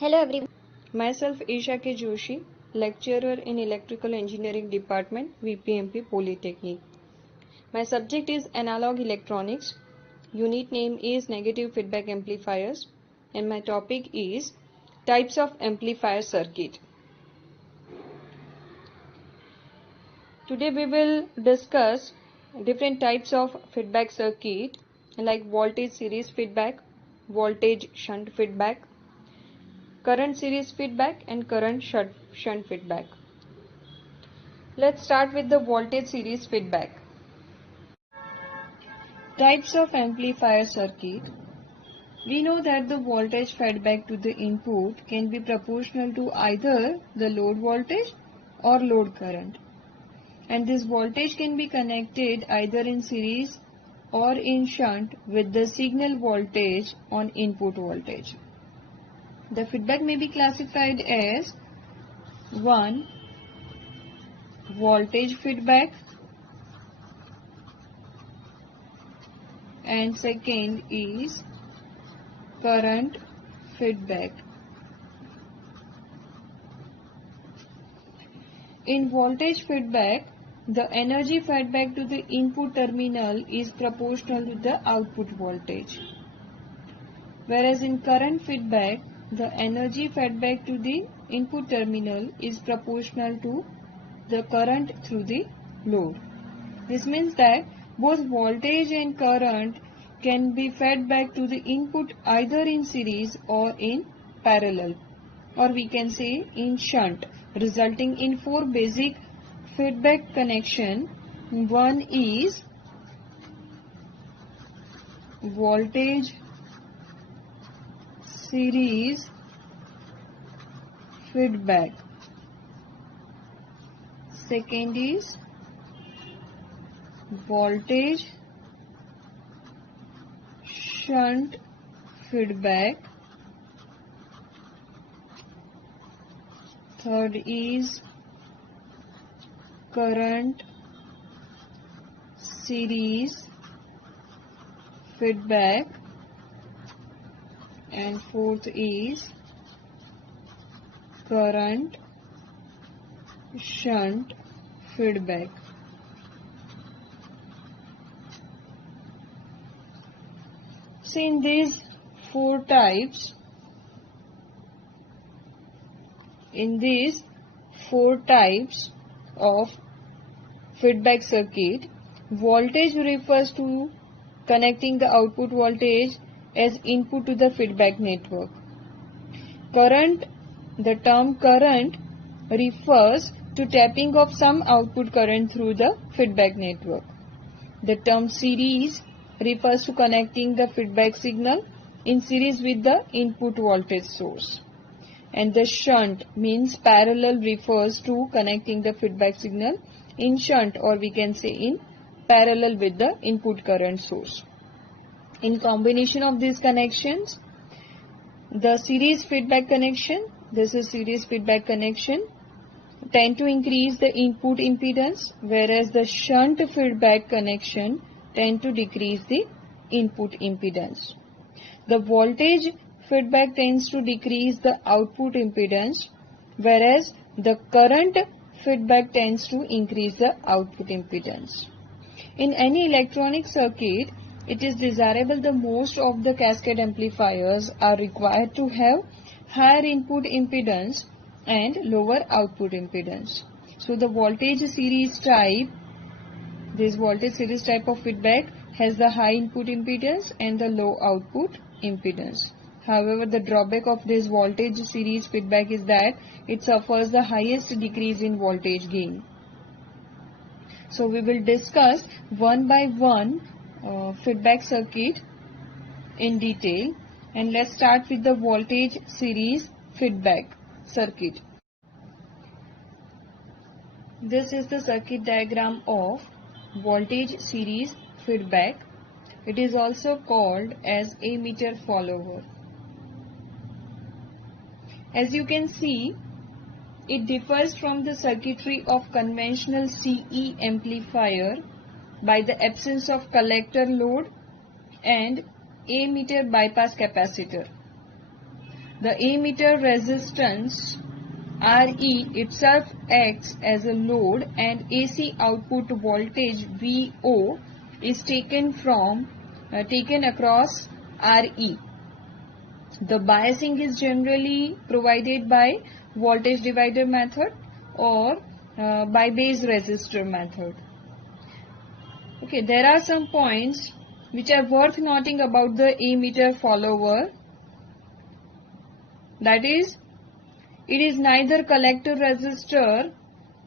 Hello everyone. Myself Isha K. Joshi, lecturer in Electrical Engineering Department, VPMP Polytechnic. My subject is Analog Electronics. Unit name is Negative Feedback Amplifiers and my topic is Types of Amplifier Circuit. Today we will discuss different types of feedback circuit like voltage series feedback, voltage shunt feedback, current series feedback and current shunt feedback. Let's start with the voltage series feedback. Types of amplifier circuit. We know that the voltage feedback to the input can be proportional to either the load voltage or load current. And this voltage can be connected either in series or in shunt with the signal voltage on input voltage. The feedback may be classified as 1. Voltage feedback, and second is current feedback. In voltage feedback, the energy feedback to the input terminal is proportional to the output voltage. Whereas in current feedback, the energy feedback to the input terminal is proportional to the current through the load. This means that both voltage and current can be fed back to the input either in series or in parallel, or we can say in shunt, resulting in 4 basic feedback connection. One is voltage series feedback. Second is voltage shunt feedback. Third is current series feedback. And fourth is current shunt feedback. So in these 4 types, of feedback circuit, voltage refers to connecting the output voltage as input to the feedback network. Current, the term current refers to tapping of some output current through the feedback network. The term series refers to connecting the feedback signal in series with the input voltage source. And the shunt means parallel refers to connecting the feedback signal in shunt, or we can say in parallel with the input current source. In combination of these connections, the series feedback connection, this is series feedback connection, tend to increase the input impedance, whereas the shunt feedback connection tend to decrease the input impedance. The voltage feedback tends to decrease the output impedance, whereas the current feedback tends to increase the output impedance. In any electronic circuit, it is desirable the most of the cascade amplifiers are required to have higher input impedance and lower output impedance. So the voltage series type, this voltage series type of feedback has the high input impedance and the low output impedance. However, the drawback of this voltage series feedback is that it suffers the highest decrease in voltage gain. So we will discuss one by one feedback circuit in detail, and let's start with the voltage series feedback circuit. This is the circuit diagram of voltage series feedback. It is also called as ammeter follower. As you can see, it differs from the circuitry of conventional CE amplifier by the absence of collector load and ammeter bypass capacitor. The ammeter resistance Re itself acts as a load and AC output voltage VO is taken across Re. The biasing is generally provided by voltage divider method or by base resistor method. Okay, there are some points which are worth noting about the ammeter follower. That is, it is neither collector resistor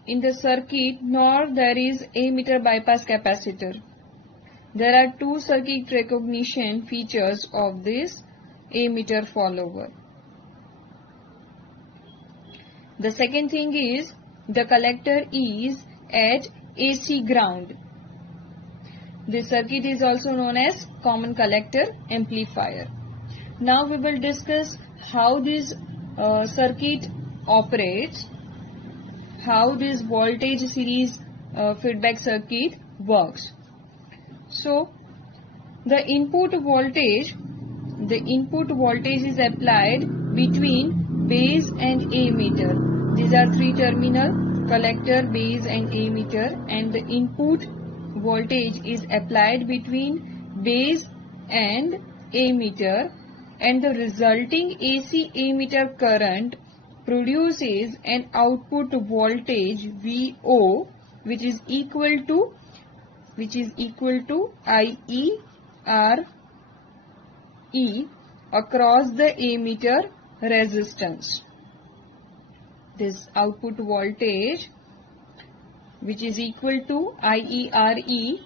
in the circuit nor there is ammeter bypass capacitor. There are two circuit recognition features of this ammeter follower. The second thing is the collector is at AC ground. This circuit is also known as common collector amplifier. Now we will discuss how this circuit operates, how this voltage series feedback circuit works. So the input voltage is applied between base and ammeter. These are three terminal: collector, base and ammeter, and the input voltage is applied between base and ammeter, and the resulting AC ammeter current produces an output voltage VO which is equal to IERE across the ammeter resistance. This output voltage which is equal to IERE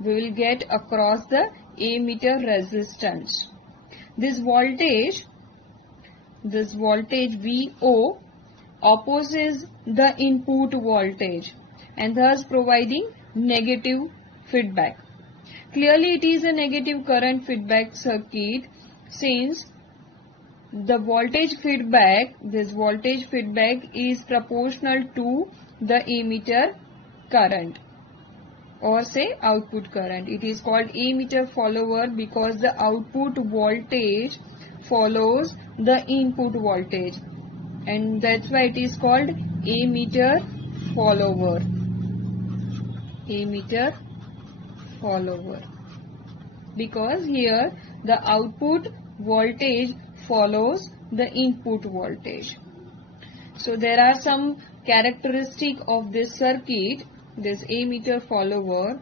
we will get across the ammeter resistance. This voltage VO opposes the input voltage and thus providing negative feedback. Clearly it is a negative current feedback circuit since the voltage feedback is proportional to the ammeter current, or say output current. It is called ammeter follower because the output voltage follows the input voltage, and that's why it is called ammeter follower. Ammeter follower, because here the output voltage follows the input voltage. So there are some characteristic of this circuit. This ammeter follower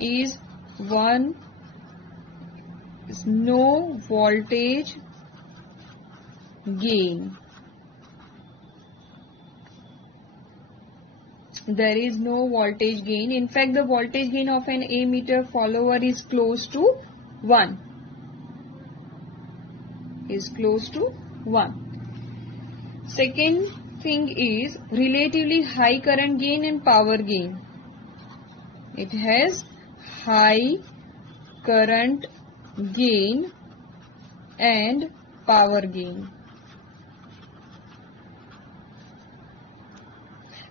is: one is no voltage gain. There is no voltage gain. In fact, the voltage gain of an ammeter follower is close to 1. Second thing is relatively high current gain and power gain. It has high current gain and power gain.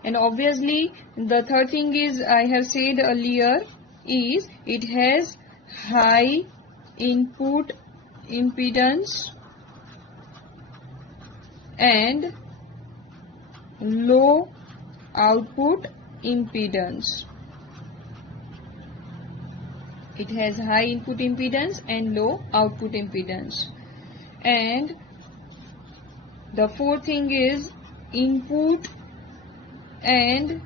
And obviously the third thing is, I have said earlier, is it has high input impedance and low output impedance. It has high input impedance and low output impedance. And the fourth thing is input and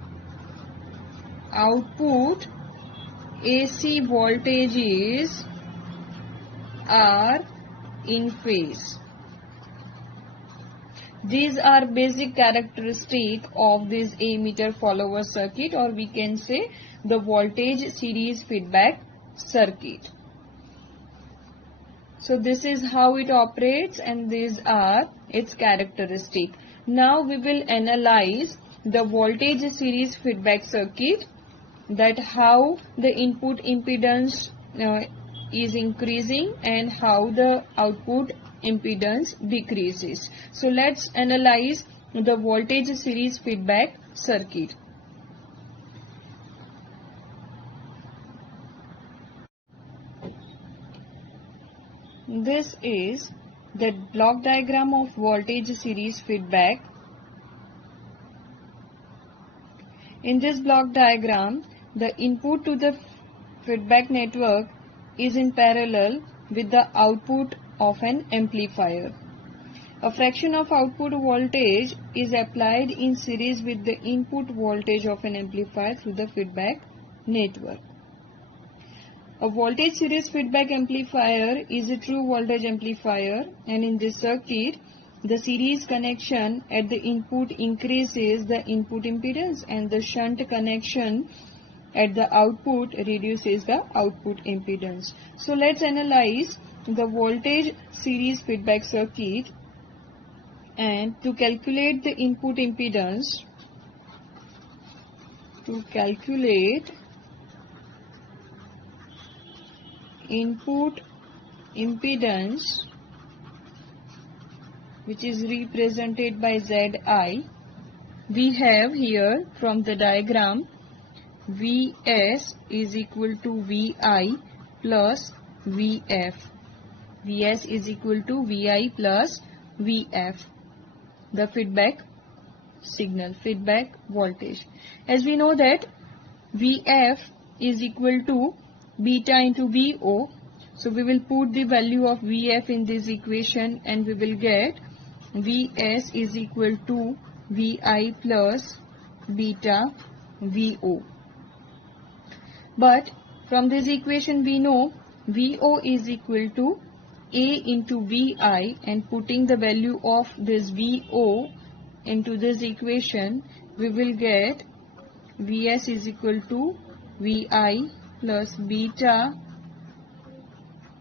output AC voltages are in phase. These are basic characteristics of this ammeter follower circuit, or we can say the voltage series feedback circuit. So this is how it operates and these are its characteristics. Now we will analyze the voltage series feedback circuit, that how the input impedance is increasing and how the output impedance decreases. So let's analyze the voltage series feedback circuit. This is the block diagram of voltage series feedback. In this block diagram, the input to the feedback network is in parallel with the output of an amplifier. A fraction of output voltage is applied in series with the input voltage of an amplifier through the feedback network. A voltage series feedback amplifier is a true voltage amplifier, and in this circuit, the series connection at the input increases the input impedance and the shunt connection at the output reduces the output impedance. So let's analyze the voltage series feedback circuit. And to calculate the input impedance, which is represented by Zi, we have here from the diagram Vs is equal to Vi plus Vf. Vs is equal to Vi plus Vf. The feedback signal, feedback voltage. As we know that Vf is equal to beta into Vo, so we will put the value of Vf in this equation and we will get Vs is equal to Vi plus beta Vo. But from this equation we know Vo is equal to A into Vi, and putting the value of this Vo into this equation, we will get Vs is equal to Vi plus beta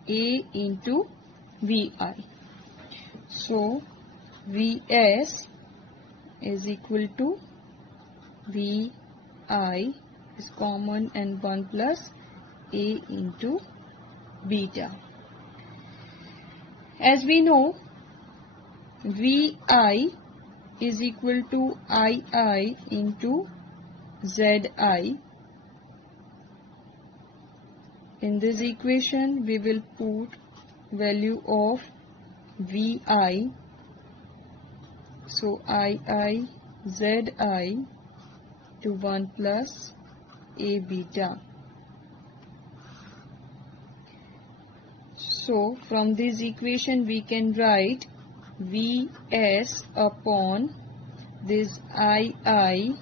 A into Vi. So Vs is equal to Vi is common and 1 plus A into beta. As we know, Vi is equal to Ii into Zi. In this equation, we will put value of Vi. So Ii Zi to 1 plus A beta. So from this equation we can write Vs upon this Ii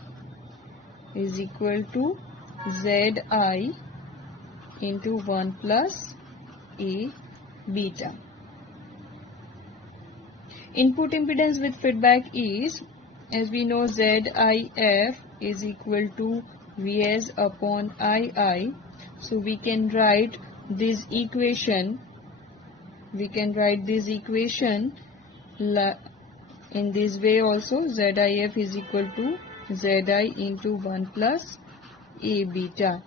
is equal to Zi into 1 plus A beta. Input impedance with feedback is, as we know, Zif is equal to Vs upon Ii. So we can write this equation. In this way also. Zif is equal to Zi into 1 plus A beta.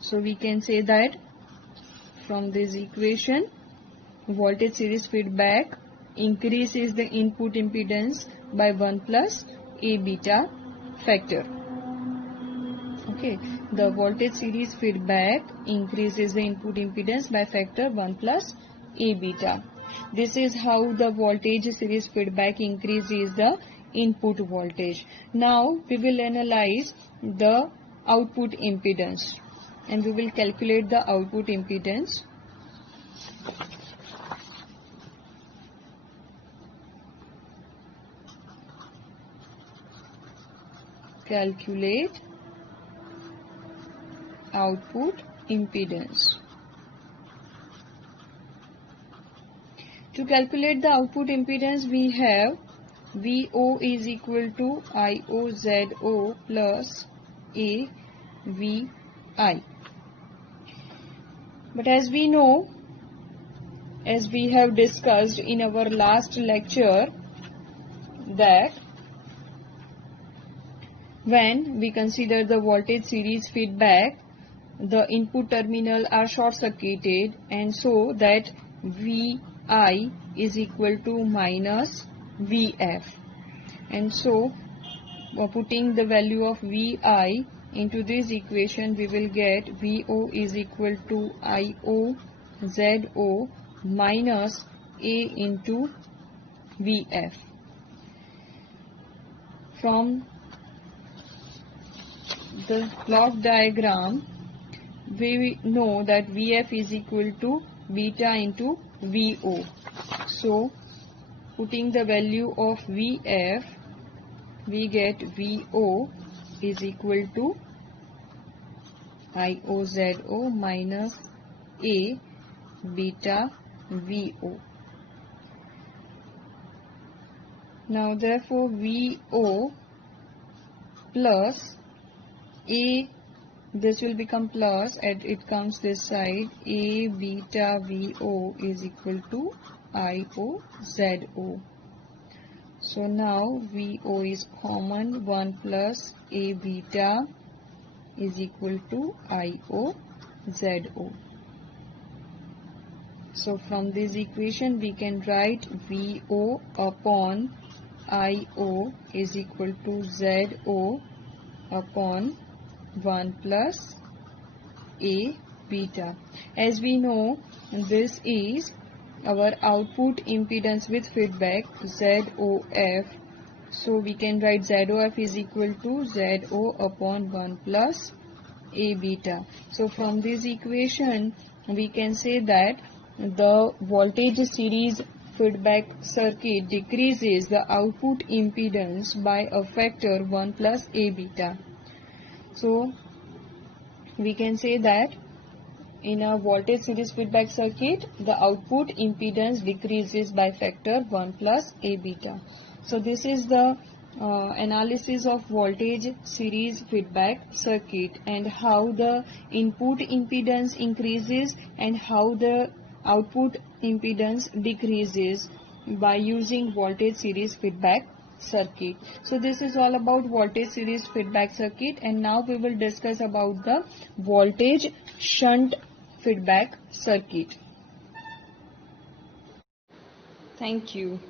So we can say that from this equation, voltage series feedback increases the input impedance by 1 plus A beta factor. Okay, the voltage series feedback increases the input impedance by factor 1 plus A beta. This is how the voltage series feedback increases the input voltage. Now we will analyze the output impedance and we will calculate the output impedance. Calculate output impedance. To calculate the output impedance, we have Vo is equal to Io-Zo plus A Vi. But as we know, as we have discussed in our last lecture, that when we consider the voltage series feedback, the input terminal are short circuited, and so that Vi is equal to minus Vf, and so putting the value of Vi into this equation, we will get Vo is equal to Io-Zo minus A into Vf. From the block diagram, we know that Vf is equal to beta into Vo. So, putting the value of Vf, we get Vo is equal to Iozo minus A beta Vo. Now therefore Vo plus A, this will become plus and it comes this side, A beta Vo is equal to Iozo. So now Vo is common, 1 plus A beta is equal to Iozo. So from this equation we can write Vo upon Io is equal to Zo upon 1 plus A beta. As we know, this is our output impedance with feedback ZOF. So we can write ZOF is equal to Zo upon 1 plus A beta. So from this equation we can say that the voltage series feedback circuit decreases the output impedance by a factor 1 plus A beta. So we can say that in a voltage series feedback circuit, the output impedance decreases by factor 1 plus A beta. So this is the analysis of voltage series feedback circuit and how the input impedance increases and how the output impedance decreases by using voltage series feedback circuit. So this is all about voltage series feedback circuit, and now we will discuss about the voltage shunt feedback circuit. Thank you.